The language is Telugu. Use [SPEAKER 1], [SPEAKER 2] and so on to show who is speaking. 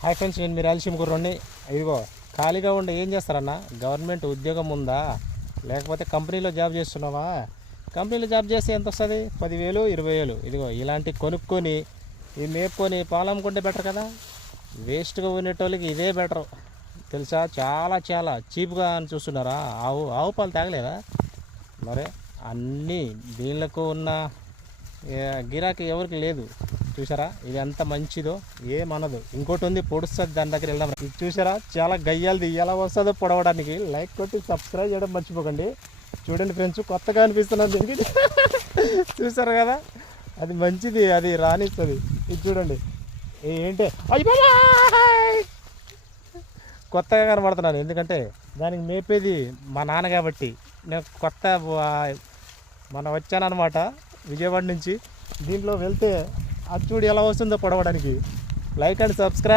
[SPEAKER 1] హాయ్ ఫ్రెండ్స్ నేను మీ రాయలసీమ గుర్రండి. ఇదిగో ఖాళీగా ఉండి ఏం చేస్తారన్న? గవర్నమెంట్ ఉద్యోగం ఉందా? లేకపోతే కంపెనీలో జాబ్ చేస్తున్నావా? కంపెనీలో జాబ్ చేస్తే ఎంత వస్తుంది? పదివేలు ఇరవై వేలు ఇదిగో ఇలాంటి కొనుక్కొని ఇవి మేపుకొని పాలమ్ముకుంటే బెటర్ కదా? వేస్ట్గా ఉండేటోళ్ళకి ఇదే బెటర్. తెలుసా? చాలా చాలా చీప్గా అని చూస్తున్నారా? ఆవు ఆవు పాలు తాగలేదా? మరి అన్నీ దీనిలకు ఉన్న గిరాకీ ఎవరికి లేదు. చూసారా ఇది ఎంత మంచిదో ఏమనదు ఇంకోటి ఉంది పొడుస్తుంది దాని దగ్గర వెళ్దాం ఇది చూసారా చాలా గయ్యాలది. ఎలా వస్తుందో పొడవడానికి. లైక్ కొట్టి సబ్స్క్రైబ్ చేయడం మర్చిపోకండి. చూడండి ఫ్రెండ్స్ కొత్తగా అనిపిస్తున్నది దీనికి. చూసారు కదా? అది మంచిది అది రానిస్తుంది ఇది చూడండి. ఏంటి? కొత్తగా కనబడుతున్నాను. ఎందుకంటే దానికి మేపేది మా నాన్న కాబట్టి. నేను కొత్త వా- మన వచ్చానన్నమాట విజయవాడ నుంచి. దీంట్లో వెళ్తే అది చూడు ఎలా వస్తుందో పడవడానికి. Like and subscribe